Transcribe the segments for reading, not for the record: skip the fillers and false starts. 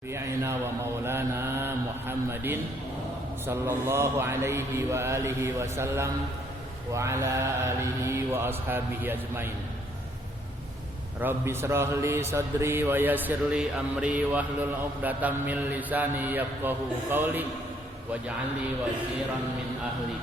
Bi'ina wa maulana Muhammadin sallallahu alaihi wa alihi wa sallam wa ala alihi wa ashabihi ajmain. Rabbi shrah li sadri wa yassir li amri wahlul 'uqdatam min lisani yafqahu qawli waj'al li waziran min ahli.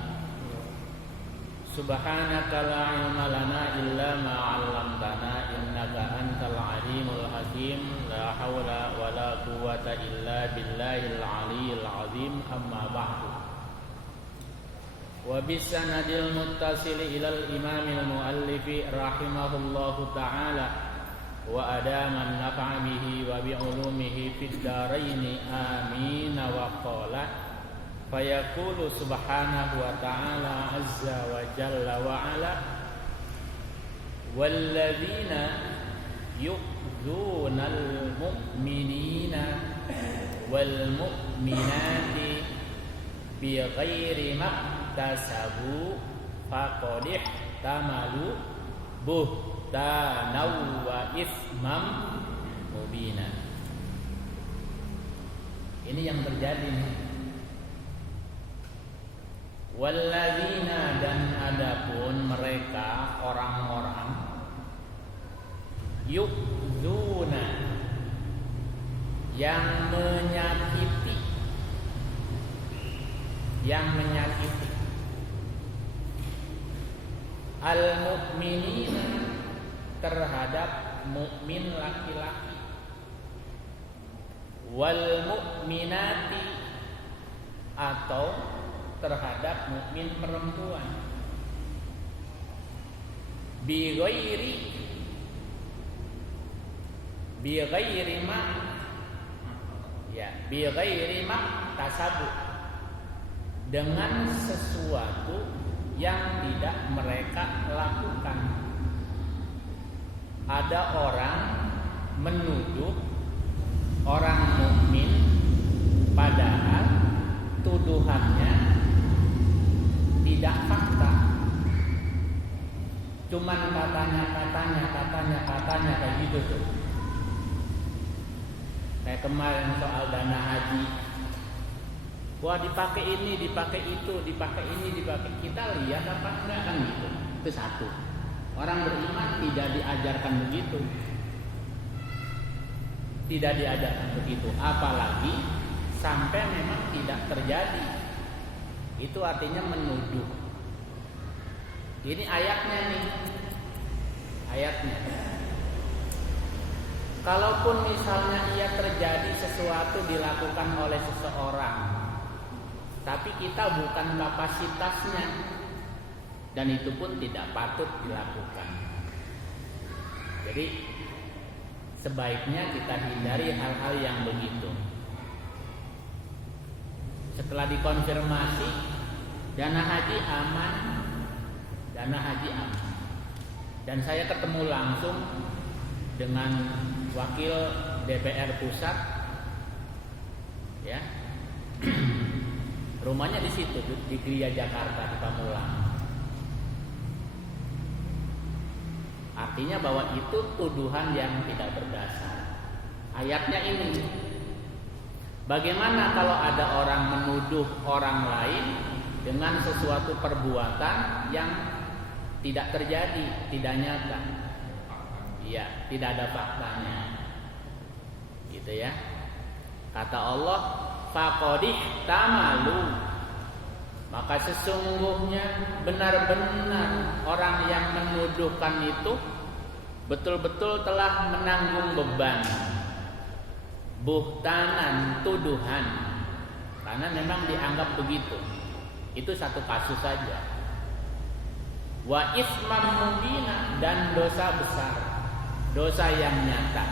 Subhanaka la ilma lana illa ma 'allamtana innaka antal alimul hakim. La haula wa la quwwata illa billahil aliyyil azim. Amma ba'du. Wa bisanadil muttasil ilal imamil muallifi rahimahullahu ta'ala wa adaman nafa'a bihi wa bi ulumihi fid dharain amin. Wa qala fayaqulu subhanahu wa ta'ala azza wa jalla wa ala walladzina yu'dzunal mu'minina wal mu'minati bighairi maktasabu faqad ihtamalu buhtanan wa itsman mubina. Ini yang terjadi nih. Walladzina, dan adapun mereka orang-orang yu'dzuna, yang menyakiti al-mu'minina, terhadap mukmin laki-laki, wal mu'minati, atau terhadap mukmin perempuan, bighairi ma tasabu, dengan sesuatu yang tidak mereka lakukan. Ada orang menuduh orang mukmin padahal tuduhannya tidak fakta, cuman katanya kayak gitu tuh. Kayak kemarin soal dana haji, wah dipakai ini, dipakai itu, dipakai ini, dipakai. Kita lihat apa enggak kan gitu. Itu satu. Orang beriman tidak diajarkan begitu, tidak diajarkan begitu. Apalagi sampai memang tidak terjadi. Itu artinya menuduh. Ini ayatnya nih. Ayatnya. Kalaupun misalnya ia terjadi sesuatu dilakukan oleh seseorang, tapi kita bukan kapasitasnya, dan itu pun tidak patut dilakukan. Jadi sebaiknya kita hindari hal-hal yang begitu. Setelah dikonfirmasi dana haji aman, dan saya ketemu langsung dengan wakil DPR pusat, ya, rumahnya di situ di Gria Jakarta di Pamulang. Artinya bahwa itu tuduhan yang tidak berdasar. Ayatnya ini. Bagaimana kalau ada orang menuduh orang lain dengan sesuatu perbuatan yang tidak terjadi, tidak nyata? Iya, tidak ada faktanya. Gitu ya. Kata Allah, faqad ihtamalu, maka sesungguhnya benar-benar orang yang menuduhkan itu betul-betul telah menanggung beban buhtanan, tuduhan, karena memang dianggap begitu. Itu satu kasus saja. Wa itsman mubina, dan dosa besar, dosa yang nyata.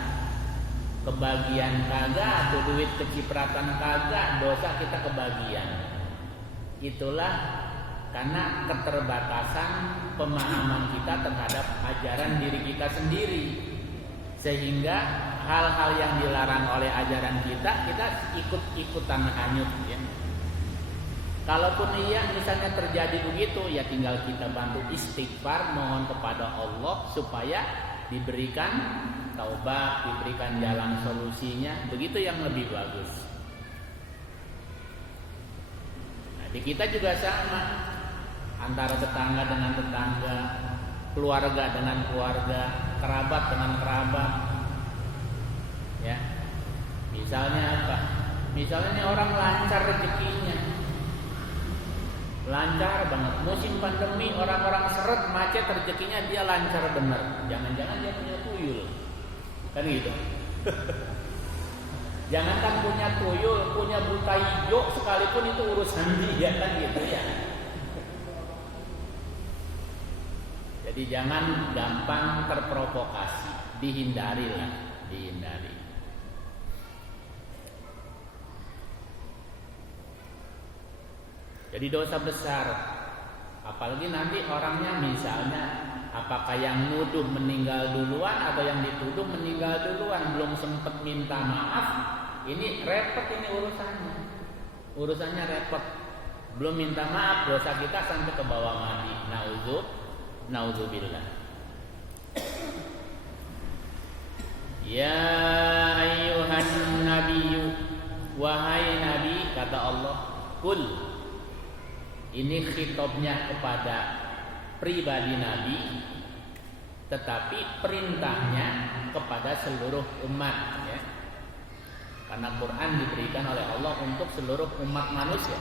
Kebagian kagak, atau duit kecipratan kagak, dosa kita kebagian. Itulah karena keterbatasan pemahaman kita terhadap ajaran diri kita sendiri, sehingga hal-hal yang dilarang oleh ajaran kita ikut-ikutan hanyut, ya. Kalaupun iya misalnya terjadi begitu, ya tinggal kita bantu istighfar, mohon kepada Allah supaya diberikan taubat, diberikan jalan solusinya, begitu yang lebih bagus. Nah, di kita juga sama, antara tetangga dengan tetangga, keluarga dengan keluarga, kerabat dengan kerabat. Ya. Misalnya apa? Misalnya ini orang lancar rezekinya, lancar banget. Musim pandemi orang-orang seret macet, rezekinya dia lancar bener. Jangan-jangan dia punya tuyul, kan gitu. Jangankan punya tuyul, punya buta hijau sekalipun itu urusan dia, kan gitu ya. Jadi jangan gampang terprovokasi, dihindarilah, dihindari. Jadi dosa besar. Apalagi nanti orangnya misalnya apakah yang nuduh meninggal duluan atau yang dituduh meninggal duluan, belum sempat minta maaf. Ini repot, ini urusannya. Urusannya repot. Belum minta maaf, dosa kita sampai ke bawah mandi. Naudzubillah. Ya ayyuhan nabiyyu, wahai nabi, kata Allah, kul. Ini khitabnya kepada pribadi Nabi, tetapi perintahnya kepada seluruh umat, ya. Karena Quran diberikan oleh Allah untuk seluruh umat manusia.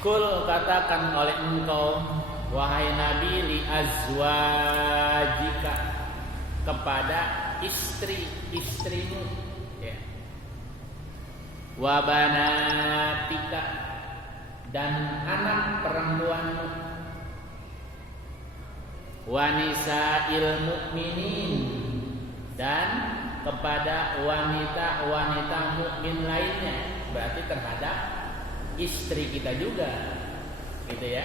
Kul, katakan oleh engkau wahai Nabi, li azwajika, kepada istri-istrimu, ya. Wa banatika, dan anak perempuanmu, wanisa'il mu'minin, dan kepada wanita-wanita mukmin lainnya, berarti terhadap istri kita juga, gitu ya.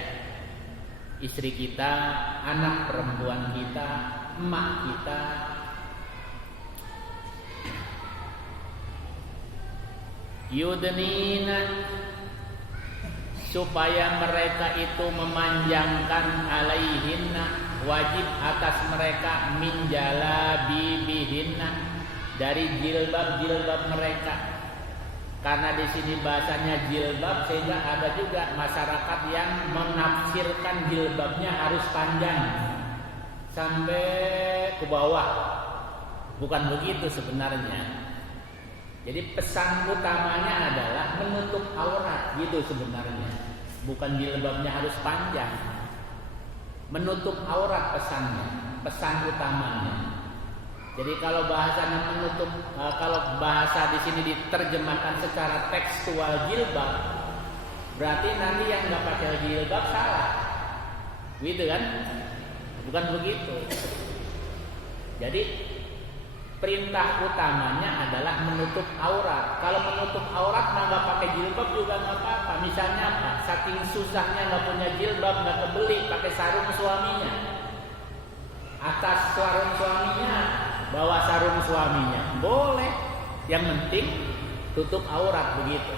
Istri kita, anak perempuan kita, emak kita. Yudnina, supaya mereka itu memanjangkan alaihinna, wajib atas mereka, min jalabibihinna, dari jilbab-jilbab mereka. Karena di sini bahasanya jilbab, sehingga ada juga masyarakat yang menafsirkan jilbabnya harus panjang sampai ke bawah. Bukan begitu sebenarnya. Jadi pesan utamanya adalah menutup aurat, gitu sebenarnya. Bukan jilbabnya harus panjang. Menutup aurat pesannya, pesan utamanya. Jadi kalau bahasanya menutup, kalau bahasa di sini diterjemahkan secara tekstual jilbab, berarti nanti yang nggak pakai jilbab salah, gitu kan? Bukan begitu. Jadi perintah utamanya adalah menutup aurat. Kalau menutup aurat nggak pakai jilbab juga nggak apa-apa. Misalnya apa? Saking susahnya nggak punya jilbab, nggak kebeli, pakai sarung suaminya. Atas sarung suaminya, bawa sarung suaminya, boleh. Yang penting tutup aurat, begitu.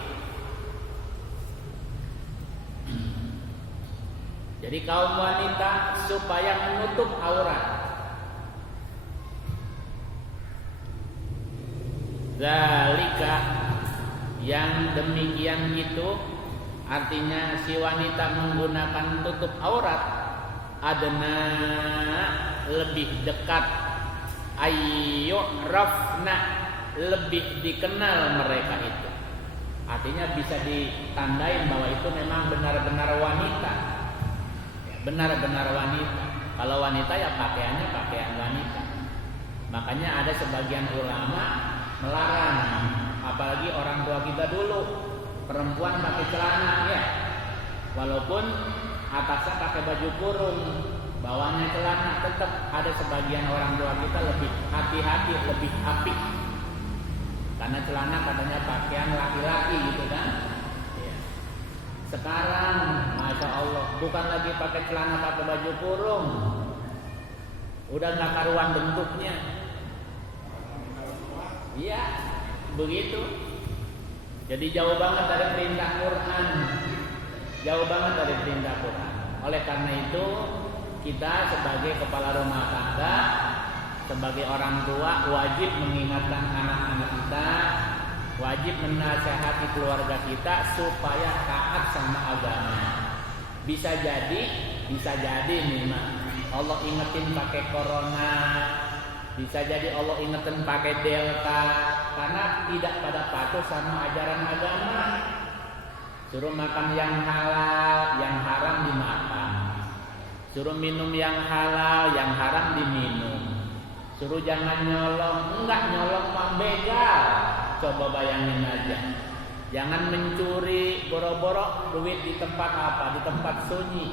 Jadi kaum wanita supaya menutup aurat. Zalika, yang demikian itu artinya si wanita menggunakan tutup aurat, adna, lebih dekat, ayyurafna, lebih dikenal mereka itu. Artinya bisa ditandain bahwa itu memang benar-benar wanita, benar-benar wanita. Kalau wanita ya pakaiannya pakaian wanita. Makanya ada sebagian ulama melarang, apalagi orang tua kita dulu, perempuan pakai celana, ya, walaupun atasnya pakai baju kurung, bawahnya celana, tetap ada sebagian orang tua kita lebih hati-hati, lebih apik, karena celana katanya pakaian laki-laki, gitu kan? Ya. Sekarang, masya Allah, bukan lagi pakai celana, pakai baju kurung, udah nggak karuan bentuknya. Iya, begitu. Jadi jauh banget dari perintah Quran. Jauh banget dari perintah Quran. Oleh karena itu, kita sebagai kepala rumah tangga, sebagai orang tua wajib mengingatkan anak-anak kita, wajib menasehati keluarga kita supaya taat sama agama. Bisa jadi nih Mak, Allah ingetin pakai corona, bisa jadi Allah ingetin pakai delta, karena tidak pada patuh sama ajaran agama. Suruh makan yang halal, yang haram dimakan. Suruh minum yang halal, yang haram diminum. Suruh jangan nyolong, enggak nyolong mah begal. Coba bayangin aja. Jangan mencuri, boro-boro duit di tempat apa? Di tempat sunyi.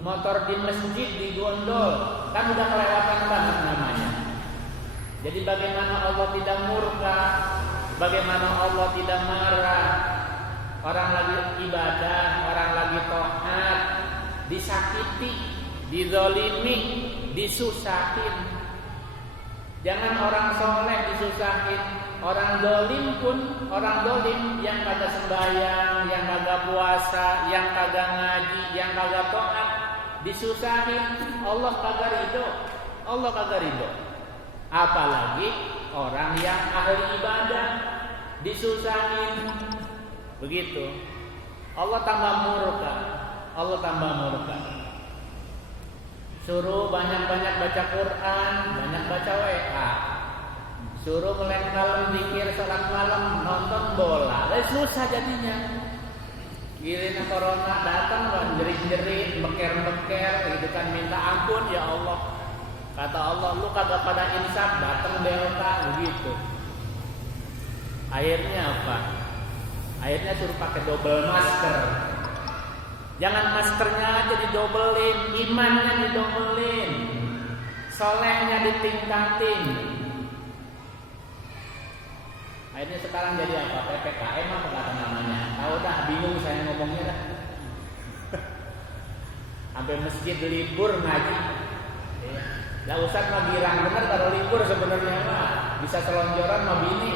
Motor di masjid digondol, kan udah kelewatan banget namanya. Jadi bagaimana Allah tidak murka? Bagaimana Allah tidak marah? Orang lagi ibadah, orang lagi taat, disakiti, dizalimi, disusahin. Jangan orang soleh disusahin, orang dolim pun, orang dolim yang kagak sembahyang, yang kagak puasa, yang kagak ngaji, yang kagak taat, disusahin. Allah kagak ridho, Allah kagak ridho. Apalagi orang yang ahli ibadah disusahin. Begitu, Allah tambah murka, Allah tambah murka. Suruh banyak-banyak baca Quran, banyak baca WA. Suruh melengkal zikir salat malam, nonton bola. Susah jadinya. Giliran corona datang kan jerit-jerit, beker-beker, gitu kan, minta ampun ya Allah. Kata Allah, lu kagak pada insaf, datang delta, begitu. Akhirnya apa? Akhirnya suruh pakai double masker. Jangan maskernya aja didobelin, imannya didobelin, solehnya ditingkatin. Akhirnya sekarang jadi apa? PPKM apa kata namanya? Tahu dah, bingung saya ngomongnya dah. Sampai masjid libur ngaji. Lah Ustaz mah girang bener kalau libur sebenarnya mah bisa selonjoran mah bini.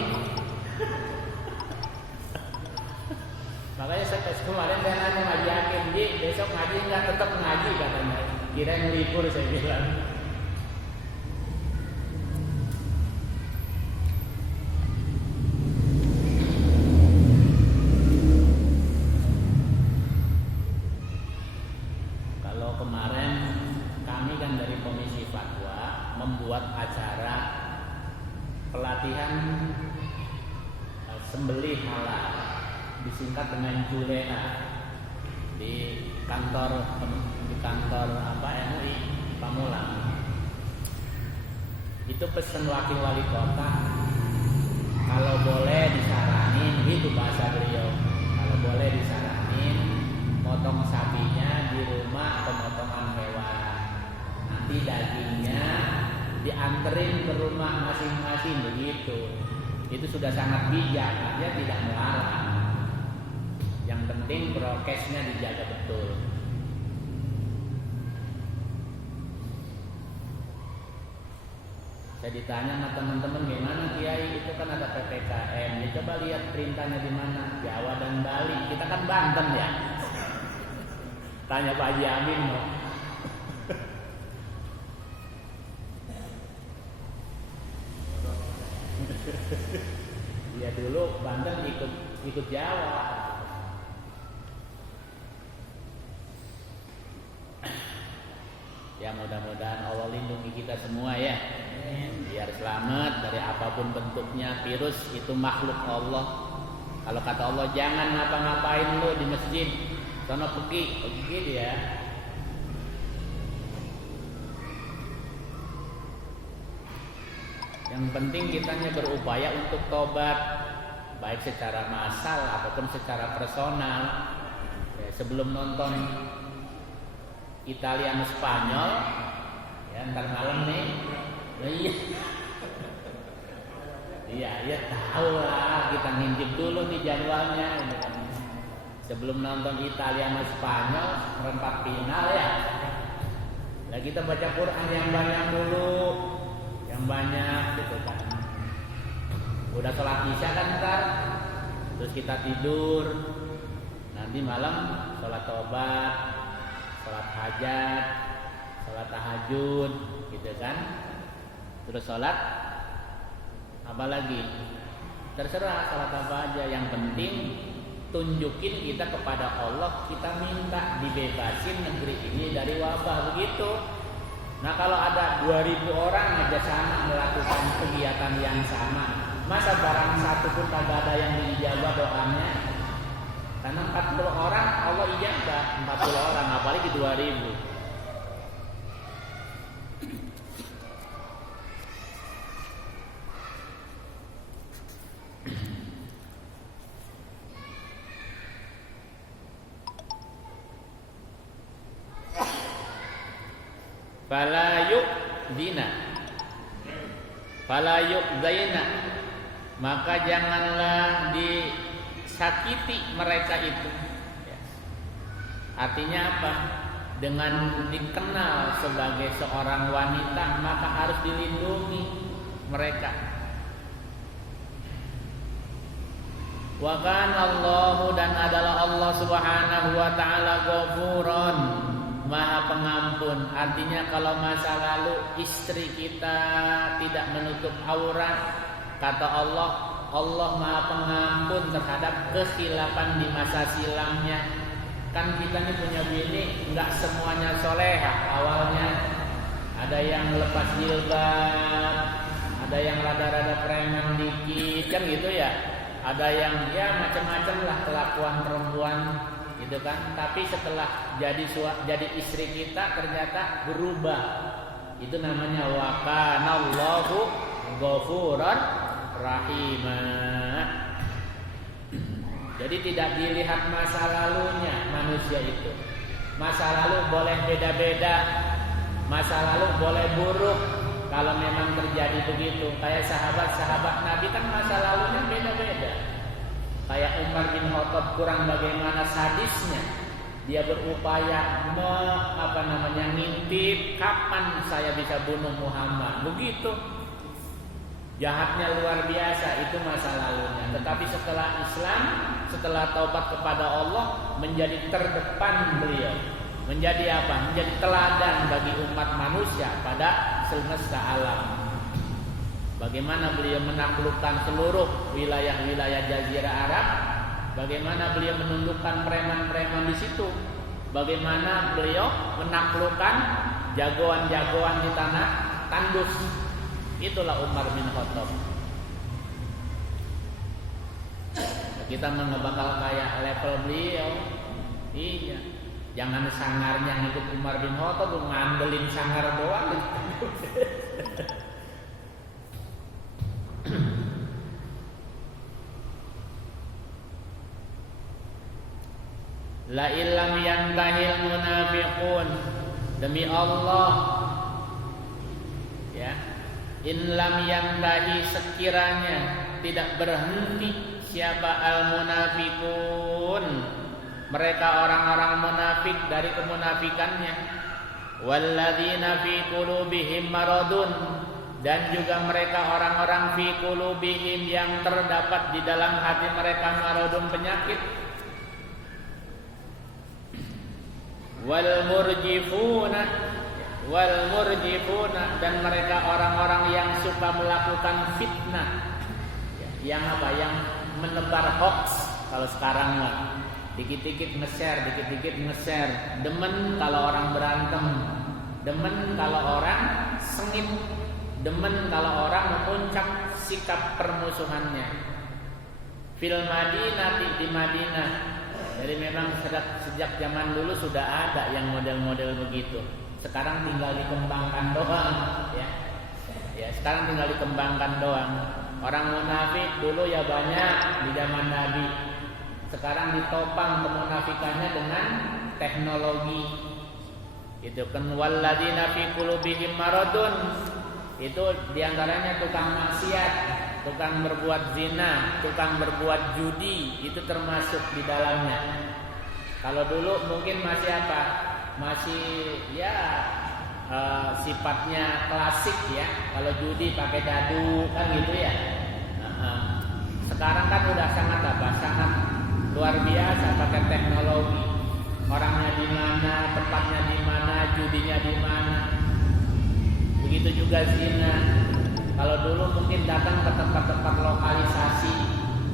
Makanya saya kemarin saya nanya ngaji Hakim, Ji, besok ngaji nggak? Tetap ngaji katanya. Kirain libur saya bilang. Kalau kemarin kami kan dari Komisi Fatwa membuat acara pelatihan sembelih halal, disingkat dengan Juleha, di kantor apa MUI Pamulang. Itu pesan wakil wali kota, kalau boleh disaranin, itu bahasa beliau, kalau boleh disaranin motong sapinya di rumah pemotongan hewan, nanti dagingnya dianterin ke rumah masing-masing, begitu. Itu sudah sangat bijak, dia tidak melarang. Yang penting prokesnya dijaga betul. Saya ditanya sama teman-teman, gimana Kiai, itu kan ada PPKM, ya coba lihat perintahnya di mana, Jawa dan Bali. Kita kan Banten ya. Tanya Pak Haji Amin loh. Dia dulu Banten ikut Jawa. Ya mudah-mudahan Allah lindungi kita semua ya, biar selamat dari apapun bentuknya. Virus itu makhluk Allah. Kalau kata Allah jangan ngapa-ngapain lu di masjid, sono pergi dia. Yang penting kitanya berupaya untuk tobat, baik secara massal ataupun secara personal. Ya, sebelum nonton Italia sama Spanyol, ya ntar malam nih, iya tahu lah, kita ngintip dulu nih jadwalnya. Sebelum nonton Italia sama Spanyol, perempat final ya. Nah kita baca Quran yang banyak dulu, yang banyak gitu kan. Udah sholat isya kan ntar, terus kita tidur, nanti malam sholat tobat, sholat hajat, Sholat tahajud, gitu kan. Terus sholat apa lagi? Terserah sholat apa aja. Yang penting tunjukin kita kepada Allah, kita minta dibebasin negeri ini dari wabah, begitu. Nah kalau ada 2000 orang aja sama melakukan kegiatan yang sama, masa barang satu pun kagak ada yang diijabah doanya? Karena 40 orang Allah ijabah, 40 orang apalagi 2000. Fala yu'zaina, maka janganlah disakiti mereka itu. Artinya apa? Dengan dikenal sebagai seorang wanita, maka harus dilindungi mereka. Wa kana Allahu, dan adalah Allah Subhanahu wa taala Ghafuron, Maha Pengampun. Artinya kalau masa lalu istri kita tidak menutup aurat, kata Allah, Allah Maha Pengampun terhadap kekhilafan di masa silamnya. Kan kita ini punya bini, enggak semuanya solehah awalnya. Ada yang lepas jilbab, ada yang rada-rada preman dikit, kan gitu ya. Ada yang ya macam-macam lah kelakuan perempuan, gitu kan. Tapi setelah jadi istri kita ternyata berubah. Itu namanya wa kana Allahu Ghafuran Rahimah. Jadi tidak dilihat masa lalunya manusia itu. Masa lalu boleh beda-beda, masa lalu boleh buruk. Kalau memang terjadi begitu, kayak sahabat-sahabat Nabi kan masa lalunya beda-beda. Kayak Umar bin Khattab kurang bagaimana sadisnya, dia berupaya ngintip kapan saya bisa bunuh Muhammad. Begitu jahatnya luar biasa, itu masa lalunya. Tetapi setelah Islam, setelah taubat kepada Allah, menjadi terdepan beliau. Menjadi apa? Menjadi teladan bagi umat manusia pada semesta alam. Bagaimana beliau menaklukkan seluruh wilayah-wilayah Jazirah Arab, bagaimana beliau menundukkan preman-preman di situ, bagaimana beliau menaklukkan jagoan-jagoan di tanah tandus. Itulah Umar bin Khattab. Kita nggak bakal kayak level beliau. Iya. Jangan sangarnya ngikut Umar bin Khattab, ngandelin sangar doang. La illam yantahil munafiqun, demi Allah ya, in lam yantahi, sekiranya tidak berhenti siapa al munafiqun, mereka orang-orang munafik dari kemunafikannya, walladzina fi qulubihim maradun, dan juga mereka orang-orang fi qulubihim yang terdapat di dalam hati mereka maradun, penyakit, wal murjifuna, dan mereka orang-orang yang suka melakukan fitnah, yang apa? Yang menebar hoax. Kalau sekarang mah dikit-dikit nge-share, demen kalau orang berantem, demen kalau orang sengit, demen kalau orang memuncak sikap permusuhannya. Fil Madinah, di Madinah. Jadi memang sejak zaman dulu sudah ada yang model-model begitu. Sekarang tinggal dikembangkan doang, ya. Ya, sekarang tinggal dikembangkan doang. Orang munafik dulu ya banyak di zaman Nabi. Sekarang ditopang kemunafikannya dengan teknologi. Itu kan walladzina fi qulubihim maradun. Itu diantaranya tukang maksiat, tukang berbuat zina, tukang berbuat judi, itu termasuk di dalamnya. Kalau dulu mungkin masih apa? Masih ya sifatnya klasik ya. Kalau judi pakai dadu kan gitu ya. Sekarang kan udah sangat luar biasa pakai teknologi. Orangnya di mana, tempatnya di mana, judinya di mana. Begitu juga zina. Kalau dulu mungkin datang ke tempat-tempat lokalisasi,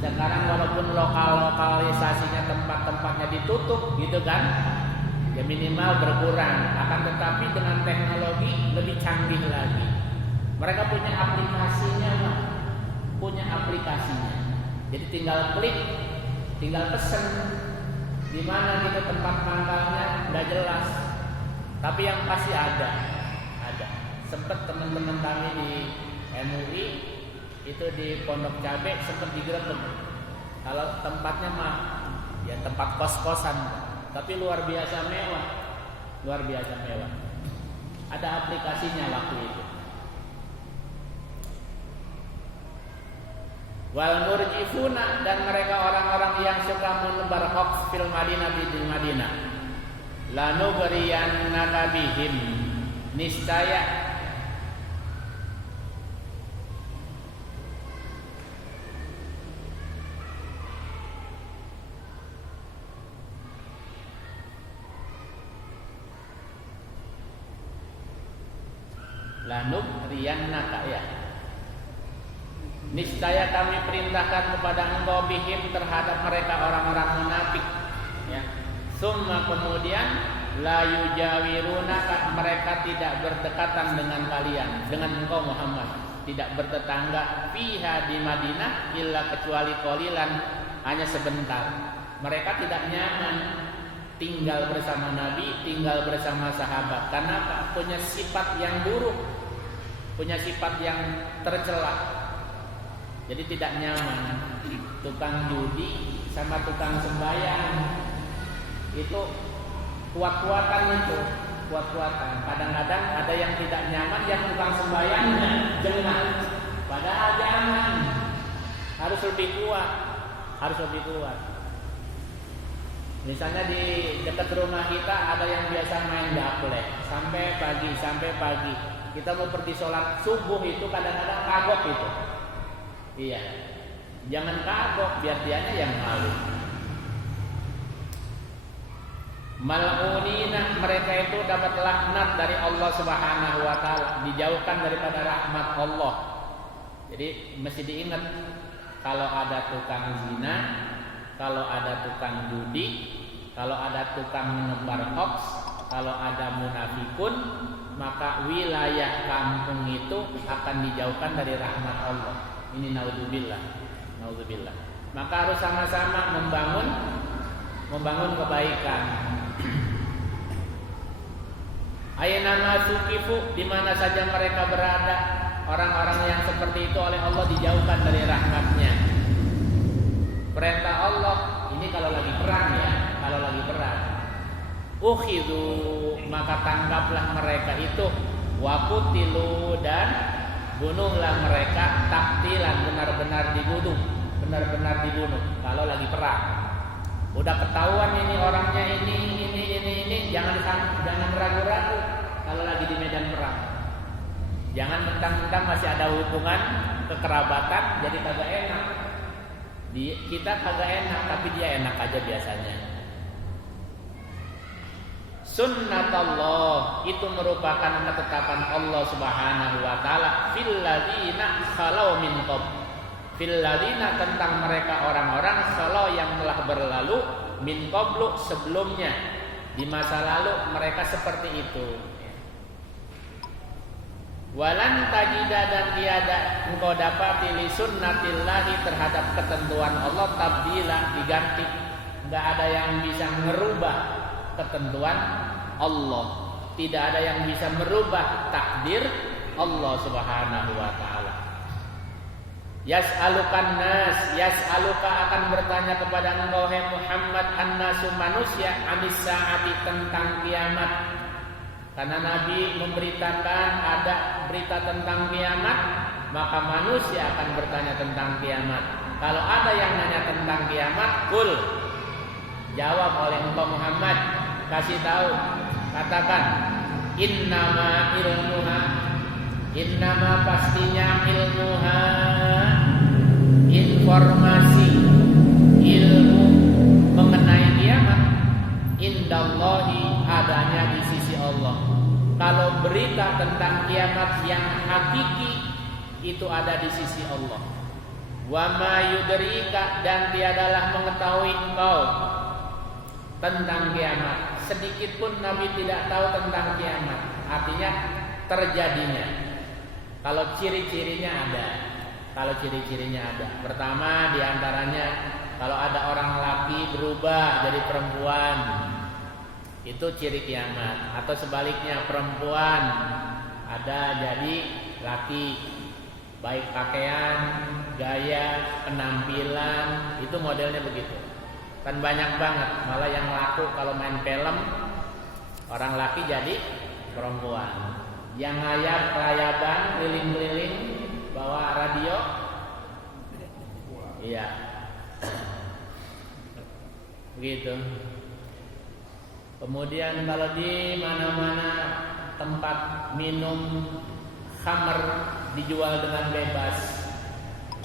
sekarang walaupun lokalisasinya tempat-tempatnya ditutup gitu kan, ya minimal berkurang. Akan tetapi dengan teknologi lebih canggih lagi. Mereka punya aplikasinya, Pak. Punya aplikasinya. Jadi tinggal klik, tinggal pesen di mana gitu tempat mangkalnya, nggak jelas. Tapi yang pasti ada. Sempet teman-teman kami di MUI itu di Pondok Cabe sempat digerebek. Kalau tempatnya mah ya tempat kos-kosan, tapi luar biasa mewah. Ada aplikasinya waktu itu. Wal murjifuna, dan mereka orang-orang yang suka menebar hoax fil Madinah di Madinah. Lanughriyannaka bihim, niscaya lanughriyannaka ya. Niscaya kami perintahkan kepada engkau bihim terhadap mereka orang-orang munafik ya. Summa kemudian la yujawirunaka, mereka tidak berdekatan dengan kalian, dengan engkau Muhammad, tidak bertetangga fiha di Madinah illa kecuali qalilan, hanya sebentar. Mereka tidak nyaman tinggal bersama Nabi, tinggal bersama sahabat, karena punya sifat yang buruk, punya sifat yang tercela. Jadi tidak nyaman. Tukang judi sama tukang sembahyang itu kuat-kuatan. Kadang-kadang ada yang tidak nyaman, yang tukang sembahyangnya jengah. Padahal jangan. Harus lebih kuat. Misalnya di dekat rumah kita ada yang biasa main gaplek sampai pagi. Kita mau pergi sholat subuh itu kadang-kadang kagok itu. Iya, jangan kagok, biar dianya yang malu. Mal'unina, mereka itu dapat laknat dari Allah Subhanahu wa taala, dijauhkan daripada rahmat Allah. Jadi mesti diingat, kalau ada tukang zina, kalau ada tukang judi, kalau ada tukang menebar hoax, kalau ada munafikun, maka wilayah kampung itu akan dijauhkan dari rahmat Allah. Ini naudzubillah. Maka harus sama-sama membangun kebaikan. Ayenama sukifu, di mana saja mereka berada, orang-orang yang seperti itu oleh Allah dijauhkan dari rahmatnya. Perintah Allah ini kalau lagi perang ya, ukhidhu, maka tangkaplah mereka itu, waqutilu, dan bunuhlah mereka taktilan, benar-benar dibunuh. Kalau lagi perang, udah ketahuan ini orangnya ini, jangan ragu-ragu. Kalau lagi di medan perang, jangan mentang-mentang masih ada hubungan kekerabatan jadi kagak enak. Kita kagak enak, tapi dia enak aja biasanya. Sunnatullah, itu merupakan ketetapan Allah Subhanahu wa taala fil ladzina khalau min qabl. Fil ladzina, tentang mereka orang-orang khalau yang telah berlalu, min qablu, sebelumnya, di masa lalu mereka seperti itu. Walan tajida, dan tiada engkau dapati li sunnatillahi, terhadap ketentuan Allah, tabdila, diganti. Enggak ada yang bisa merubah ketentuan Allah. Tidak ada yang bisa merubah takdir Allah Subhanahu wa taala. Yas'alukan nas, yas'aluka, akan bertanya kepada engkau hai Muhammad, annasu, manusia, anis sa'ati, tentang kiamat. Karena Nabi memberitakan ada berita tentang kiamat, maka manusia akan bertanya tentang kiamat. Kalau ada yang nanya tentang kiamat, kul, jawab oleh engkau Muhammad, kasih tahu, katakan, innama ilmuha, innama pastinya ilmuha, informasi ilmu mengenai kiamat, indallahi, adanya di sisi Allah. Kalau berita tentang kiamat yang hakiki itu ada di sisi Allah. Wa ma yudrika, dan tiadalah mengetahui engkau tentang kiamat. Sedikit pun Nabi tidak tahu tentang kiamat. Artinya terjadinya. Kalau ciri-cirinya ada. Pertama diantaranya kalau ada orang laki berubah jadi perempuan, itu ciri kiamat. Atau sebaliknya perempuan ada jadi laki, baik pakaian, gaya, penampilan, itu modelnya begitu. Kan banyak banget, malah yang laku kalau main film orang laki jadi perempuan. Yang layaban keliling-keliling bawa radio, iya, begitu. Kemudian kalau di mana-mana tempat minum khamr dijual dengan bebas,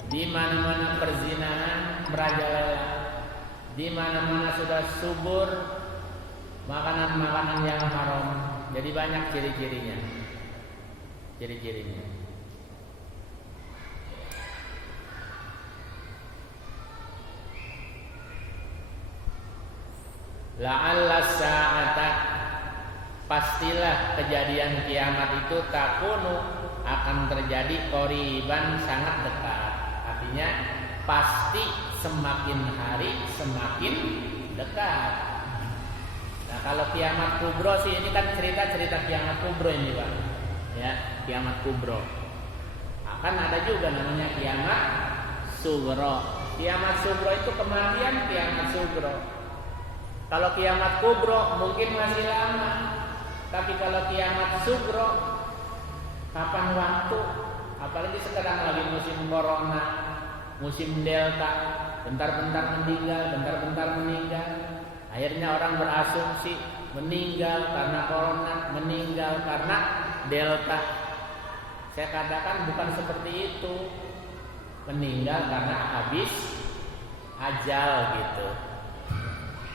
di mana-mana perzinahan merajalela, di mana-mana sudah subur makanan-makanan yang haram. Jadi banyak ciri-cirinya. La'alla sa'ata, pastilah kejadian kiamat itu takunu, akan terjadi qoriban, sangat dekat. Artinya pasti semakin hari semakin dekat. Nah, kalau kiamat kubro sih, ini kan cerita kiamat kubro ini, Pak. Ya, kiamat kubro. Akan ada juga namanya kiamat sugro. Kiamat sugro itu kematian, kiamat sugro. Kalau kiamat kubro mungkin masih lama. Tapi kalau kiamat sugro, kapan waktu? Apalagi sekarang lagi musim corona, musim delta, bentar-bentar meninggal. Akhirnya orang berasumsi meninggal karena corona, meninggal karena delta. Saya katakan bukan seperti itu. Meninggal karena habis ajal gitu.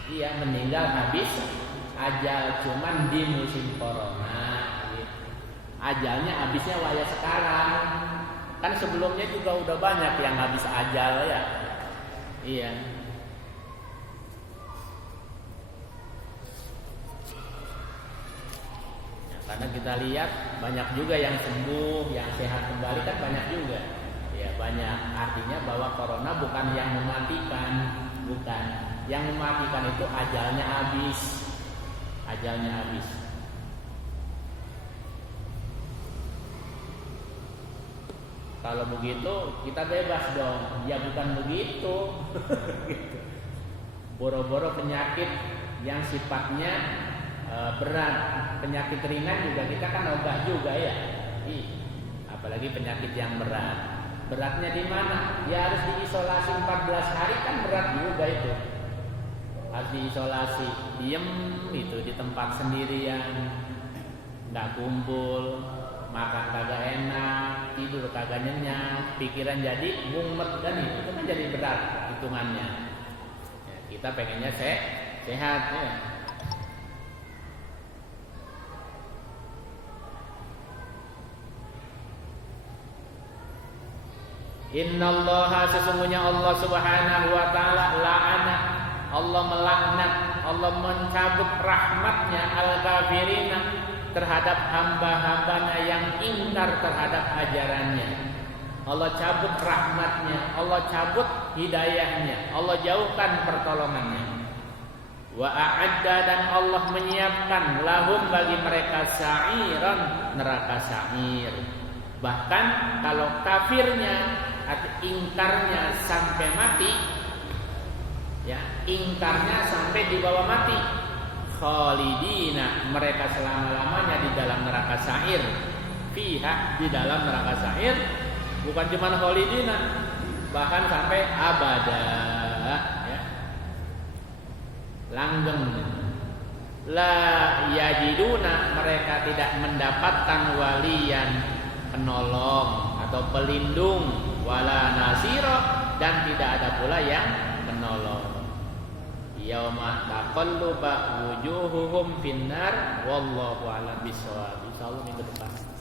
Iya, meninggal habis ajal, cuman di musim corona gitu. Ajalnya habisnya waya sekarang. Kan sebelumnya juga udah banyak yang habis ajal ya. Iya. Ya, karena kita lihat banyak juga yang sembuh, yang sehat kembali kan banyak juga. Ya, banyak. Artinya bahwa corona bukan yang mematikan, bukan. Yang mematikan itu ajalnya habis. Kalau begitu kita bebas dong. Ya bukan begitu. Boro-boro penyakit yang sifatnya berat, penyakit ringan juga kita kan obah juga ya. Apalagi penyakit yang berat. Beratnya di mana? Ya harus diisolasi 14 hari, kan berat juga itu. Harus diisolasi, diem itu di tempat sendirian, nggak kumpul, makan kagak enak, tidur kagak nyenyak, pikiran jadi mumet, dan itu kan jadi berat hitungannya. Ya, kita pengennya sehat ya. Innallaha, sesungguhnya Allah Subhanahu wa taala, la'ana, Allah melaknat, Allah mencabut rahmatnya al-kafirina, terhadap hamba-hambanya yang ingkar terhadap ajarannya. Allah cabut rahmatnya, Allah cabut hidayahnya, Allah jauhkan pertolongannya. Wa a'adda, dan Allah menyiapkan lahum, bagi mereka, sa'iran, neraka sa'ir. Bahkan kalau kafirnya atau ingkarnya sampai mati, ya, ingkarnya sampai dibawa mati, khalidina, mereka selama-lamanya di dalam neraka sa'ir. Fiha, di dalam neraka sa'ir, bukan cuma khalidina, bahkan sampai abada, ya, langgeng. La yajiduna, mereka tidak mendapatkan waliyan, penolong atau pelindung, wala nasira, dan tidak ada pula yang menolong. yauma taqalluba wujuhuhum finnar wallahu a'lam bishawab. Insyaallah minggu depan.